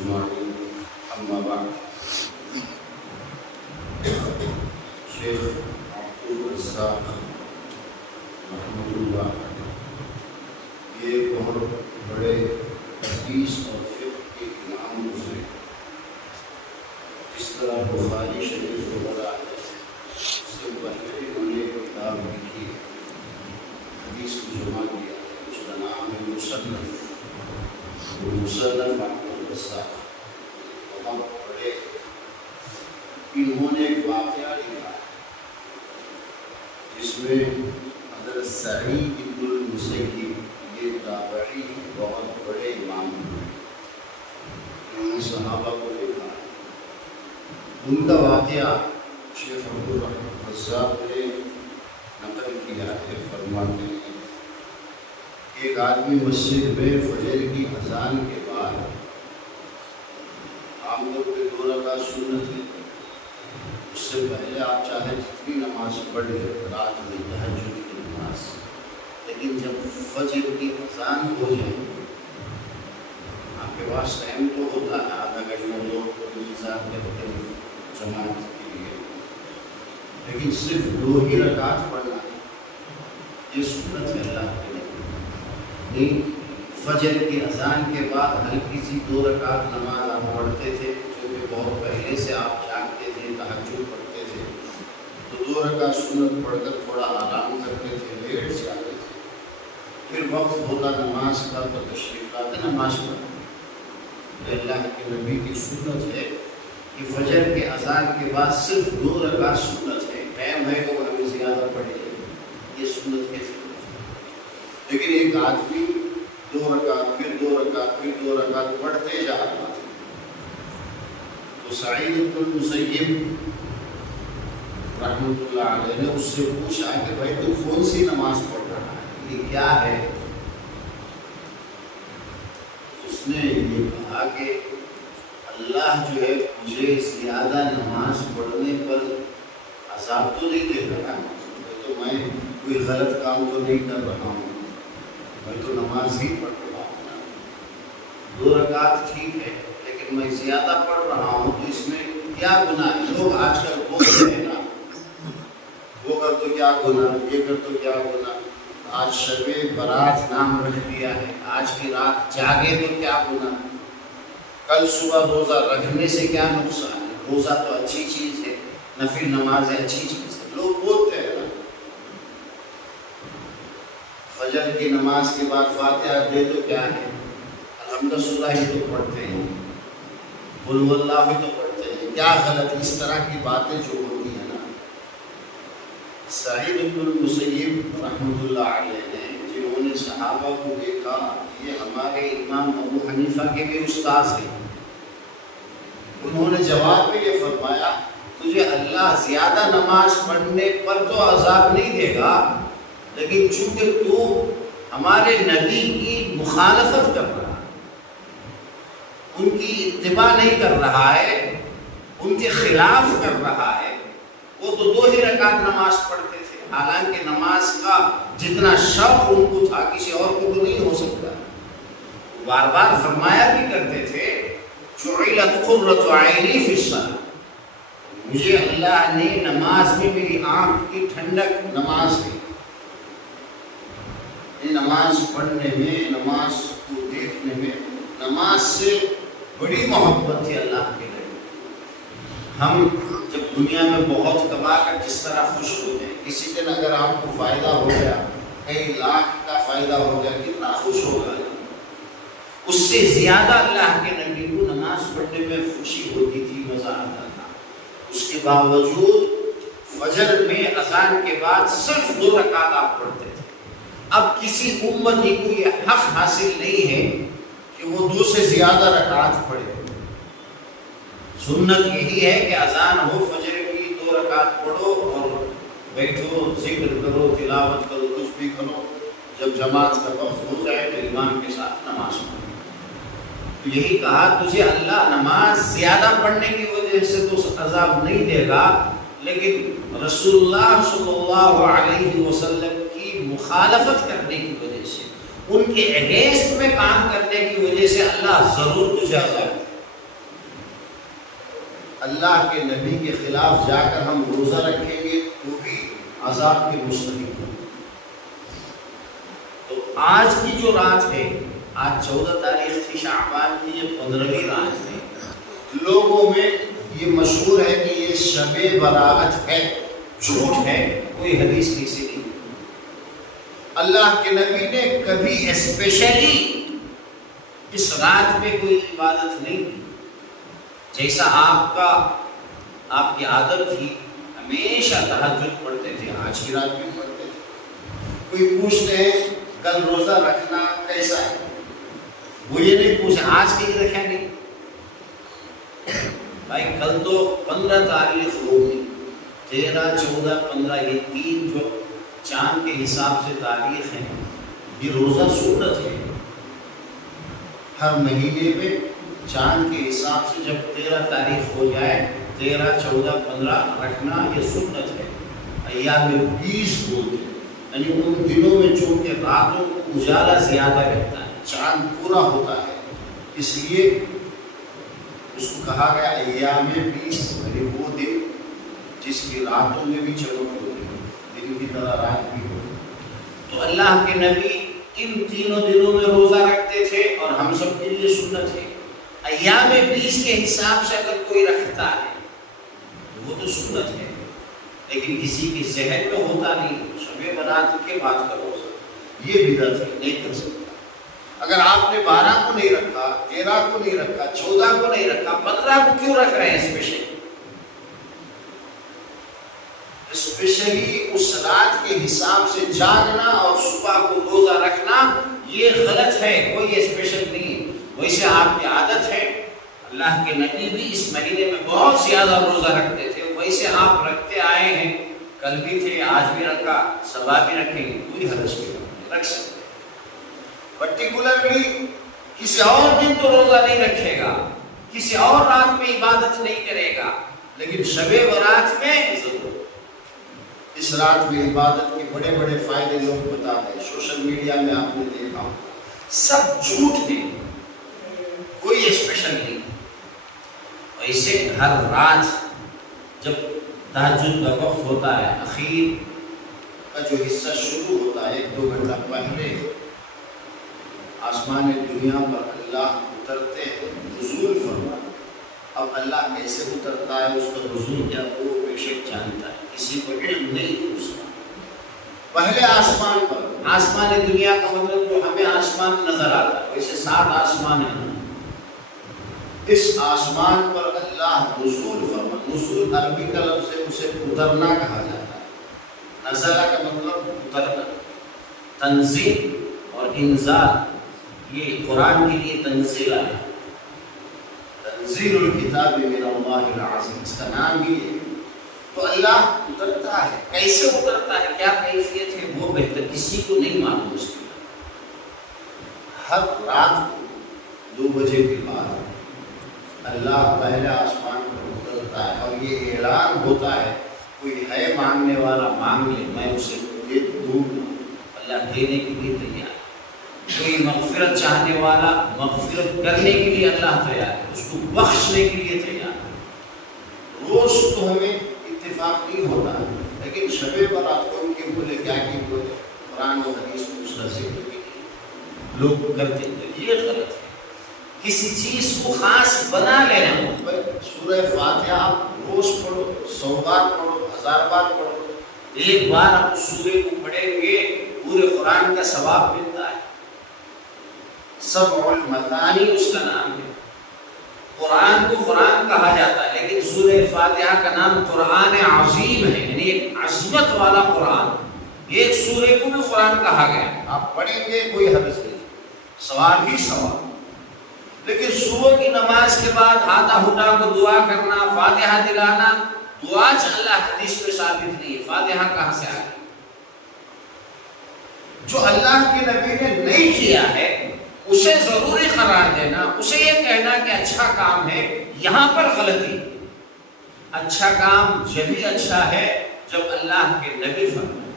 اجمعین، اما بعد۔ شیخ عبدالرزاق رحمۃ اللہ یہ بہت بڑے حدیث اور فقہ کے امام گزرے۔ اس طرح بخاری شریف وغیرہ اس سے پہلے انہوں نے کتاب لکھی ہے، حدیث کو جمع کیا ہے، اس کا نام ہے مصنف عبدالرزاق۔ بہت بڑے انہوں نے ایک واقعہ لکھا جس میں حضرت سعید بن المسیب، یہ تابعی بہت بڑے امام ہیں، انہوں نے صحابہ کو لکھا ہے۔ ان کا واقعہ شیخ عبدالرزاق نے نقل کیا ہے، فرماتے ہیں ایک آدمی مسجد میں فجر کی اذان کے بعد، عام طور پہ 2 رکعت سنت ہے، اس سے پہلے آپ چاہے جتنی نماز پڑھ لیں رات میں تہجد کی نماز، لیکن جب فجر کی اذان ہو جائے آپ کے پاس ٹائم تو ہوتا ہے، آدھا گھنٹہ 2 انتظار کرتے ہیں جماعت کے لیے، لیکن صرف 2 ہی رکعت پڑھنا یہ سنت ہے اللہ کے لیے۔ فجر کی اذان کے بعد ہلکی سی 2 رکعت نماز آپ پڑھتے تھے، جو کہ بہت پہلے سے آپ جانتے تھے، تہجد پڑھتے تھے، تو 2 رکعت سنت پڑھ کر تھوڑا آرام کرتے تھے، لیٹ جاتے تھے، پھر وقت ہوتا نماز کا تو تشریف لاتے نماز پڑھتے۔ اللہ کے نبی کی سنت ہے کہ فجر کے اذان کے بعد صرف 2 رکعت سنت ہے، ٹائم ہے تو ہمیں زیادہ پڑھے، یہ سنت ہے۔ لیکن ایک آدمی 2 رکعت پھر 2 رکعت پھر 2 رکعت پڑھتے جا رہا تھا، تو سعید بن المسیب رحمۃ اللہ علیہ نے اس سے پوچھا کہ بھائی تو کون سی نماز پڑھ رہا ہے، یہ کیا ہے؟ اس نے یہ کہا کہ اللہ جو ہے مجھے زیادہ نماز پڑھنے پر عذاب تو نہیں دے رہا، تو میں کوئی غلط کام تو نہیں کر رہا ہوں، میں تو نماز ہی پڑھ رہا ہوں، 2 رکعت ٹھیک ہے لیکن میں زیادہ پڑھ رہا ہوں، تو اس میں کیا گناہ ہے؟ لوگ آج کل بولتے ہیں نا، وہ کر تو کیا گناہ، یہ کر تو کیا گناہ، آج شب برات نام رکھ دیا ہے، آج کی رات جاگے تو کیا گناہ، کل صبح روزہ رکھنے سے کیا نقصان ہے، روزہ تو اچھی چیز ہے، نفل نماز اچھی چیز ہے، لوگ بولتے ہیں نا۔ فجر کی نماز کے بعد فاتحہ دے تو کیا ہے، الحمدللہ ہی تو پڑھتے ہیں، قل هو اللہ ہی تو پڑھتے ہیں، کیا غلط اس طرح کی باتیں جو ہوتی ہیں نا۔ سعید بن المسیب رحمۃ اللہ علیہ نے جنہوں نے صحابہ کو دیکھا، یہ ہمارے امام ابو حنیفہ کے بھی استاد ہیں، انہوں نے جواب میں یہ فرمایا تجھے اللہ زیادہ نماز پڑھنے پر تو عذاب نہیں دے گا، لیکن چونکہ تو ہمارے نبی کی مخالفت کر رہا ہے، ان کی اتباع نہیں کر رہا ہے، ان کے خلاف کر رہا ہے، وہ تو 2 ہی رکعت نماز پڑھتے تھے، حالانکہ نماز کا جتنا شوق ان کو تھا کسی اور کو تو نہیں ہو سکتا، بار بار فرمایا بھی کرتے تھے جعلت قرۃ عینی فی الصلاۃ، مجھے اللہ نے نماز میں میری آنکھ کی ٹھنڈک نماز دی، نماز پڑھنے میں، نماز کو دیکھنے میں، نماز سے بڑی محبت تھی اللہ کے لیے۔ ہم جب دنیا میں بہت کما کر جس طرح خوش ہوتے ہیں، کسی دن اگر آپ کو فائدہ ہو گیا، کئی لاکھ کا فائدہ ہو گیا، کتنا خوش ہوگا، اس سے زیادہ اللہ کے نبی کو نماز پڑھنے میں خوشی ہوتی تھی، مزہ آتا تھا۔ اس کے باوجود فجر میں اذان کے بعد صرف 2 رکعت آپ پڑھتے تھے۔ اب کسی امتی کو یہ حق حاصل نہیں ہے کہ وہ 2 سے زیادہ رکعت پڑھے، سنت یہی ہے کہ اذان ہو فجر کی 2 رکعت پڑھو اور بیٹھو، ذکر کرو، تلاوت کرو، کچھ بھی کرو، جب جماعت کا وقت ہو جائے تو امام کے ساتھ نماز پڑھو۔ تو یہی کہا تجھے اللہ نماز زیادہ پڑھنے کی وجہ سے تو عذاب نہیں دے گا، لیکن رسول اللہ صلی اللہ علیہ وسلم کی مخالفت کرنے کی وجہ سے، ان کے اگینسٹ میں کام کرنے کی وجہ سے اللہ ضرور تجھے عذاب دے گا۔ اللہ کے نبی کے خلاف جا کر ہم روزہ رکھیں گے تو بھی عذاب کے مستحق ہوں۔ تو آج کی جو رات ہے، آج 14 تاریخ تھی شعبان کی، یہ 15ویں رات ہے۔ لوگوں میں یہ مشہور ہے کہ یہ شب برات ہے، جھوٹ ہے، کوئی حدیث نہیں سے نہیں۔ اللہ کے نبی نے کبھی اسپیشلی اس رات میں کوئی عبادت نہیں کی، جیسا آپ کی عادت تھی ہمیشہ تہجد پڑھتے تھے، آج کی رات میں پڑھتے تھے۔ کوئی پوچھتے ہیں کل روزہ رکھنا کیسا ہے، وہ یہ نہیں پوچھے آج کے لیے رکھا نہیں بھائی، کل تو 15 تاریخ ہوگی، 13، 14، 15 یہ 3 جو چاند کے حساب سے تاریخ ہیں، یہ روزہ سنت ہے۔ ہر مہینے میں چاند کے حساب سے جب 13 تاریخ ہو جائے، 13، 14، 15 رکھنا یہ سنت ہے۔ ایام 20 بولتے ہیں، یعنی ان دنوں میں چونکہ راتوں کو اجالا زیادہ رہتا ہے، چاند پورا ہوتا ہے، اس لیے اس کو کہا گیا ایام 20، یعنی وہ دن جس کی راتوں میں بھی چمک ہوتی ہے، دن کی طرح رات بھی ہوتی ہے۔ تو اللہ کے نبی ان تینوں دنوں میں روزہ رکھتے تھے اور ہم سب کے لیے سنت ہے۔ ایام 20 کے حساب سے اگر کوئی رکھتا ہے تو وہ تو سنت ہے، لیکن کسی کے ذہن میں ہوتا نہیں شب برات کے بعد کا روزہ، یہ بدعت ہے، نہیں کر سکتا۔ اگر آپ نے 12 کو نہیں رکھا، 13 کو نہیں رکھا، 14 کو نہیں رکھا، 15 کو کیوں رکھ رہے ہیں اسپیشلی اس رات کے حساب سے جاگنا اور صبح کو روزہ رکھنا یہ غلط ہے، کوئی اسپیشل نہیں۔ ویسے آپ کی عادت ہے، اللہ کے نبی بھی اس مہینے میں بہت زیادہ روزہ رکھتے تھے، ویسے آپ رکھتے آئے ہیں، کل بھی تھے، آج بھی رکھا، صبح بھی رکھیں گے، کوئی حرج نہیں، رکھ سکتے۔ پرٹیکولرلی کسی اور دن تو روزہ نہیں رکھے گا، کسی اور رات میں عبادت نہیں کرے گا، لیکن شب برات میں ضرور۔ اس رات میں عبادت کے بڑے بڑے فائدے لوگ بتاتے ہیں، سوشل میڈیا میں آپ نے دیکھا ہو، سب جھوٹ ہے، کوئی اسپیشل نہیں۔ ایسے ہر رات جب تہجد کا وقت ہوتا ہے، اخیر کا جو حصہ شروع ہوتا ہے، 1-2 گھنٹہ پہلے آسمان دنیا پر اللہ اترتے ہیں، نزول فرماتے۔ اب اللہ کیسے اترتا ہے، اس کا نزول کیا، وہ بے شک جانتا ہے، کسی کو علم نہیں پوچھتا۔ پہلے آسمان پر، آسمان دنیا کا مطلب جو ہمیں آسمان نظر آتا ہے، ویسے 7 آسمان ہیں، اس آسمان پر اللہ نزول فرما۔ نزول عربی کا لفظ ہے، اسے اترنا کہا جاتا ہے۔ نزلہ کا مطلب اترنا، تنزیل اور انزال، یہ قرآن کے لیے تنزیل ہے، تنزیل الکتاب من اللہ العظیم، اس کا نام ہی ہے۔ تو اللہ اترتا ہے، کیسے اترتا ہے، کیا کیفیت ہے، وہ بہتر کسی کو نہیں معلوم۔ اس کی ہر رات کو 2 بجے کے بعد اللہ پہلے آسمان پر اترتا ہے، اور یہ اعلان ہوتا ہے کوئی ہے مانگنے والا مانگ لے، میں اسے دے دوں گا۔ اللہ دینے کے لیے تیار ہے۔ کوئی مغفرت چاہنے والا مغفرت کرنے کے لیے اللہ تیار ہے، اس کو بخشنے کے لیے تیار ہے۔ روز تو ہمیں اتفاق نہیں ہوتا، لیکن شب برات کو ان کے بولے کیا کہ بولے، قرآن و حدیث میں اس کا ذکر بھی لوگ کرتے ہیں، یہ غلط ہے۔ کسی چیز کو خاص بنا لینا، سورہ فاتحہ روز پڑھو، 100 بار پڑھو، 1000 بار پڑھو، ایک بار آپ اس سورے کو پڑھیں گے پورے قرآن کا ثواب ملتا ہے۔ سبع المثانی اس کا نام ہے۔ قرآن کو قرآن کہا جاتا ہے، لیکن سورہ فاتحہ کا نام قرآن عظیم ہے، یعنی ایک عظمت والا قرآن۔ ایک سورے کو بھی قرآن کہا گیا، آپ پڑھیں گے کوئی حرج نہیں، ثواب ہی ثواب۔ لیکن صبح کی نماز کے بعد ہاتھا ہٹا کو دعا کرنا، فاتحہ دلانا، دعا اللہ حدیث میں ثابت نہیں ہے، فاتحہ کہاں سے آ گئی؟ جو اللہ کے نبی نے نہیں کیا ہے اسے ضروری قرار دینا، اسے یہ کہنا کہ اچھا کام ہے، یہاں پر غلطی۔ اچھا کام جبھی اچھا ہے جب اللہ کے نبی فرمائے،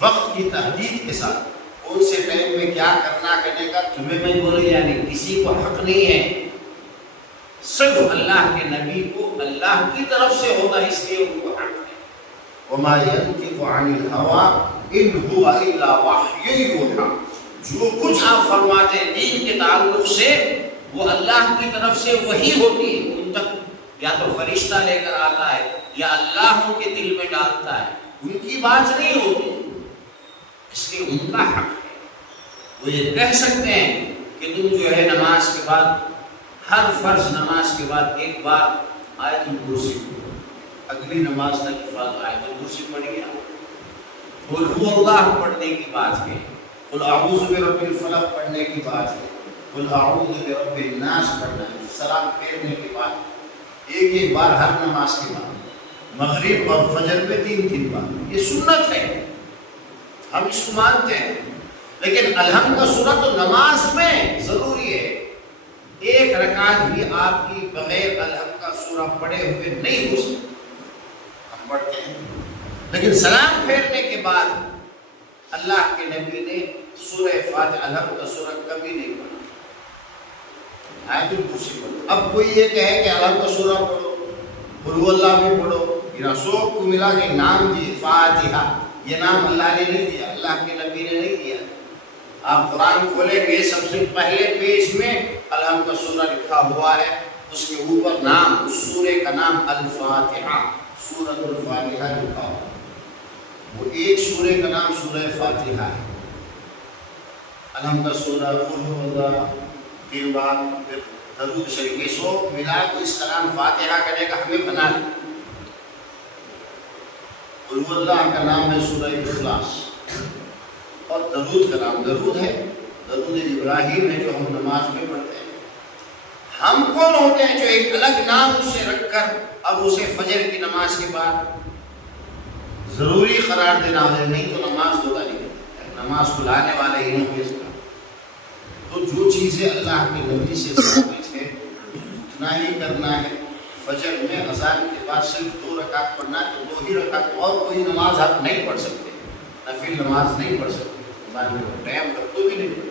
وقت کی تحدید کے ساتھ، کون سے ٹائم میں کیا کرنا کرنے کا تمہیں میں بولے، یعنی کسی کو حق نہیں ہے صرف اللہ کے نبی کو اللہ کی طرف سے ہوتا ہے، اس لیے ان کو حق ہے۔ وما ينطق عن الهوى ان هو الا وحی یوحی، جو کچھ آپ فرماتے ہیں دین کے تعلق سے وہ اللہ کی طرف سے وحی ہوتی ہے، ان تک یا تو فرشتہ لے کر آتا ہے یا اللہ ان کے دل میں ڈالتا ہے، ان کی بات نہیں ہوتی، اس لیے ان کا حق ہے۔ وہ یہ کہہ سکتے ہیں کہ تم جو ہے نماز کے بعد، ہر فرض نماز کے بعد ایک بار آیت الکرسی، اگلی نماز تک کے بعد آیت الکرسی پڑھی گیا، قل هو اللہ پڑھنے کی بات ہے، قل اعوذ برب الفلق پڑھنے کی بات ہے، قل اعوذ برب الناس پڑھنا ہے، سلام پھیرنے کے بعد ایک بار ہر نماز کے بعد، مغرب اور فجر میں 3 بار، یہ سنت ہے، ہم اس کو مانتے ہیں۔ لیکن الحمد کا سورہ تو نماز میں ضروری ہے، ایک رکعت بھی آپ کی بغیر الحمد کا سورہ پڑھے ہوئے نہیں ہو سکتی، ہم پڑھتے ہیں، لیکن سلام پھیرنے کے بعد اللہ کے نبی نے سورہ فاتحہ الحمد کا سورہ کبھی نہیں پڑھا، آیت الکرسی پڑھو۔ اب کوئی یہ کہے کہ الحمد کا سورہ پڑھو، قل هو اللہ بھی پڑھو، یہ رسول کو ملا کہ نام دی فاتحہ، یہ نام اللہ نے نہیں دیا، اللہ کے نبی نے نہیں دیا۔ آپ قرآن کھولیں گے سب سے پہلے پیج میں الحمد کا سورہ لکھا ہوا ہے، اس کے اوپر نام، اس سورے کا نام الفاتحہ، سورۃ الفاتحہ لکھا ہوا، وہ ایک سورے کا نام سورہ فاتحہ ہے۔ الحمد کا سورہ، قل هو اللہ، 3 بار، پھر درود شریف، سو ملا تو اس کا نام فاتحہ کرنے کا ہمیں بنا لیں۔ قل هو اللہ کا نام ہے سورہ اخلاص، اور درود کا نام درود ہے، درود ابراہیم ہے جو ہم نماز میں پڑھتے ہیں۔ ہم کون ہوتے ہیں جو ایک الگ نام اسے رکھ کر اب اسے فجر کی نماز کے بعد ضروری قرار دینا ہے؟ نہیں تو نماز ہوتا نہیں، نماز کو لانے والے ہی نہیں ہوتے۔ تو جو چیزیں اللہ کے نبی سے ثابت ہے اتنا ہی کرنا ہے۔ فجر میں اذان کے بعد صرف 2 رکعت پڑھنا ہے تو 2 ہی رکعت، اور کوئی نماز آپ نہیں پڑھ سکتے، نفل نماز نہیں پڑھ سکتے، ٹائم رکھ تو بھی نہیں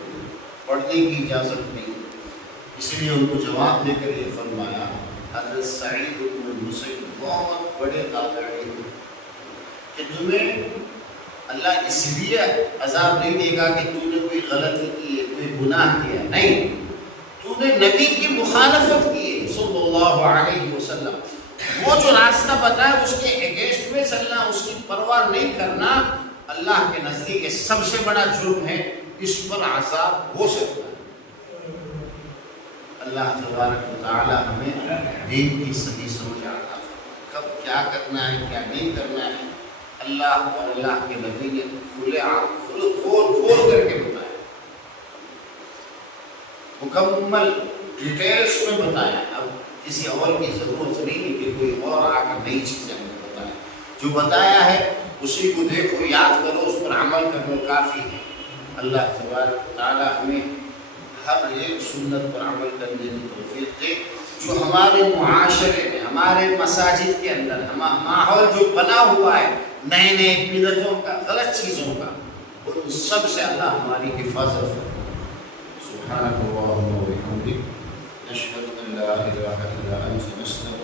پڑھنے کی اجازت نہیں۔ اس لیے ان کو جواب دے کر یہ فرمایا، حضرت سعید بن المسیب بہت بڑے تابعی ہیں، کہ تمہیں اللہ اس لیے عذاب نہیں دے گا کہ تو نے کوئی غلطی کی ہے، کوئی گناہ کیا ہے، نہیں، تو نے نبی کی مخالفت کی ہے صلی اللہ علیہ وسلم، وہ جو راستہ بتایا اس کے اگینسٹ میں چلنا، اس کی پرواہ نہیں کرنا، اللہ کے نزدیک سب سے بڑا جرم ہے، اس پر عذاب ہو سکتا ہے۔ اللہ تبارک و تعالی ہمیں دین کی صحیح سمجھ آتا ہے، کب کیا کرنا ہے کیا نہیں کرنا ہے، اللہ اور اللہ کے نبی نے کھلے کھول کر کے بتایا، مکمل ڈیٹیلز میں بتایا۔ اب کسی اور کی ضرورت نہیں ہے کہ کوئی اور آ کر نئی چیزیں ہمیں بتائے، جو بتایا ہے اسی کو دیکھو، یاد کرو، اس پر عمل کرو، کافی ہے۔ اللہ تبارک و تعالی ہمیں ہر ایک سنت پر عمل کرنے کی توفیق دے، جو ہمارے معاشرے میں، ہمارے مساجد کے اندر ماحول جو بنا ہوا ہے نئے نئے بدعتوں کا، غلط چیزوں کا، ان سب سے اللہ ہماری حفاظت کرے۔ سبحانک اللہم و بحمدک، نشہد ان لا الہ الا انت، نستغفرک